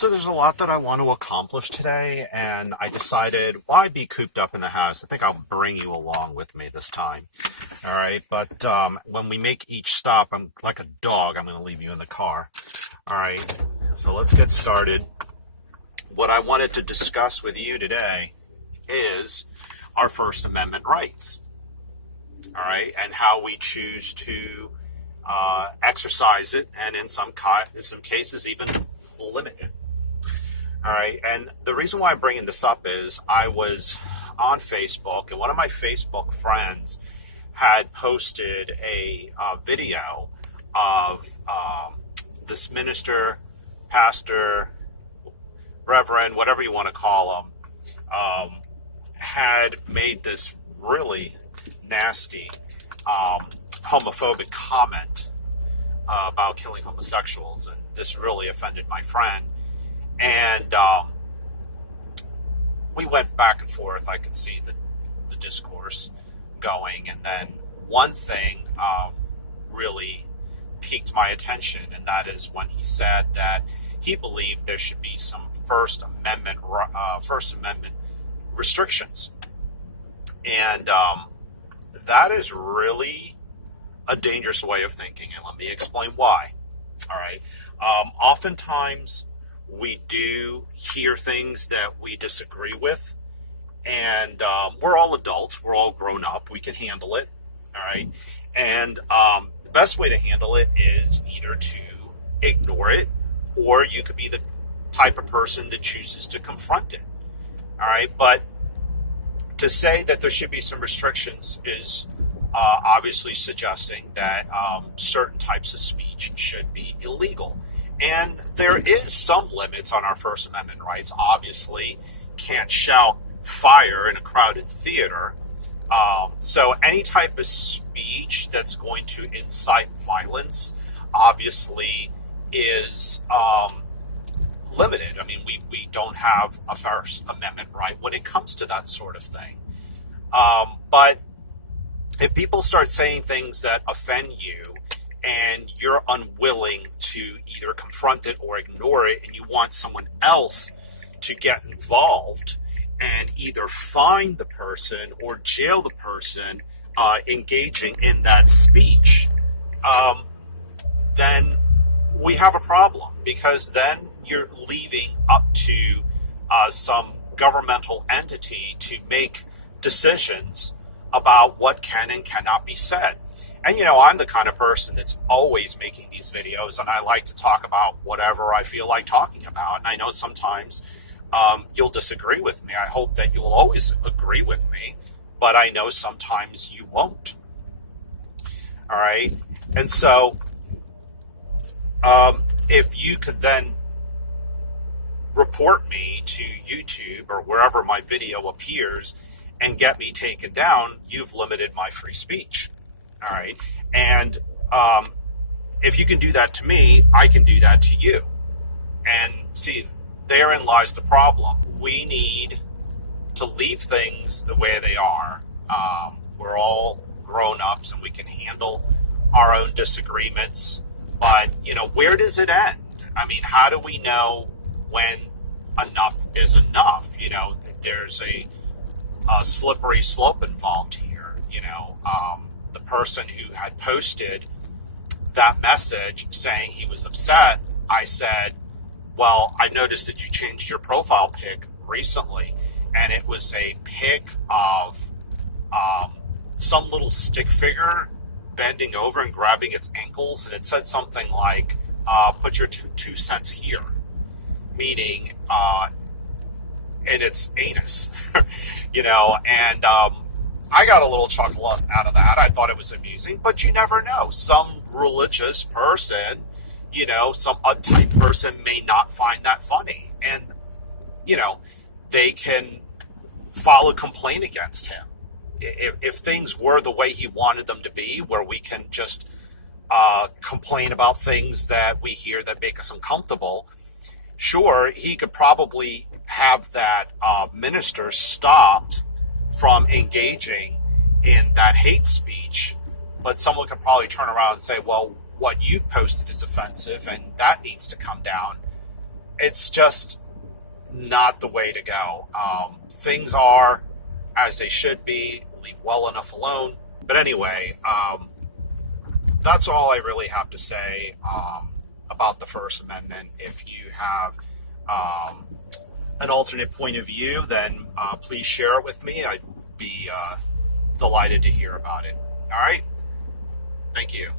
So there's a lot that I want to accomplish today, and I decided, why be cooped up in the house? I think I'll bring you along with me this time. All right, but when we make each stop, I'm like a dog. I'm going to leave you in the car. All right, so let's get started. What I wanted to discuss with you today is our First Amendment rights. All right, and how we choose to exercise it, and in some cases even limit it. All right, and the reason why I'm bringing this up is I was on Facebook, and one of my Facebook friends had posted a video of this minister, pastor, reverend, whatever you want to call him, had made this really nasty homophobic comment about killing homosexuals, and this really offended my friend. And we went back and forth. I could see the discourse going. And then one thing really piqued my attention, and that is when he said that he believed there should be some First Amendment restrictions. And that is really a dangerous way of thinking. And let me explain why. All right. Oftentimes, we do hear things that we disagree with, and we're all adults, we're all grown up, we can handle it, all right? And the best way to handle it is either to ignore it, or you could be the type of person that chooses to confront it, all right? But to say that there should be some restrictions is obviously suggesting that certain types of speech should be illegal. And there is some limits on our First Amendment rights. Obviously, can't shout fire in a crowded theater. So any type of speech that's going to incite violence obviously is limited. I mean, we don't have a First Amendment right when it comes to that sort of thing. But if people start saying things that offend you, and you're unwilling to either confront it or ignore it, and you want someone else to get involved and either fine the person or jail the person engaging in that speech, then we have a problem, because then you're leaving up to some governmental entity to make decisions about what can and cannot be said. And, you know, I'm the kind of person that's always making these videos, and I like to talk about whatever I feel like talking about. And I know sometimes you'll disagree with me. I hope that you'll always agree with me, but I know sometimes you won't. All right? And so if you could then report me to YouTube or wherever my video appears and get me taken down, you've limited my free speech. All right. And if you can do that to me, I can do that to you. And see, therein lies the problem. We need to leave things the way they are. We're all grown-ups and we can handle our own disagreements. But, you know, where does it end? I mean, how do we know when enough is enough? You know, there's a slippery slope involved here, you know. The person who had posted that message saying he was upset, I said, well, I noticed that you changed your profile pic recently, and it was a pic of some little stick figure bending over and grabbing its ankles, and it said something like, put your 2 cents here, meaning in its anus, you know, and I got a little chuckle out of that. I thought it was amusing, but you never know. Some religious person, you know, some uptight person may not find that funny. And, you know, they can file a complaint against him. If things were the way he wanted them to be, where we can just complain about things that we hear that make us uncomfortable, sure, he could probably have that minister stopped from engaging in that hate speech, but someone could probably turn around and say, well, what you've posted is offensive and that needs to come down. it's just not the way to go. Things are as they should be. Leave well enough alone. But anyway, that's all I really have to say about the First Amendment. If you have an alternate point of view, then please share it with me. I'd be delighted to hear about it. All right? Thank you.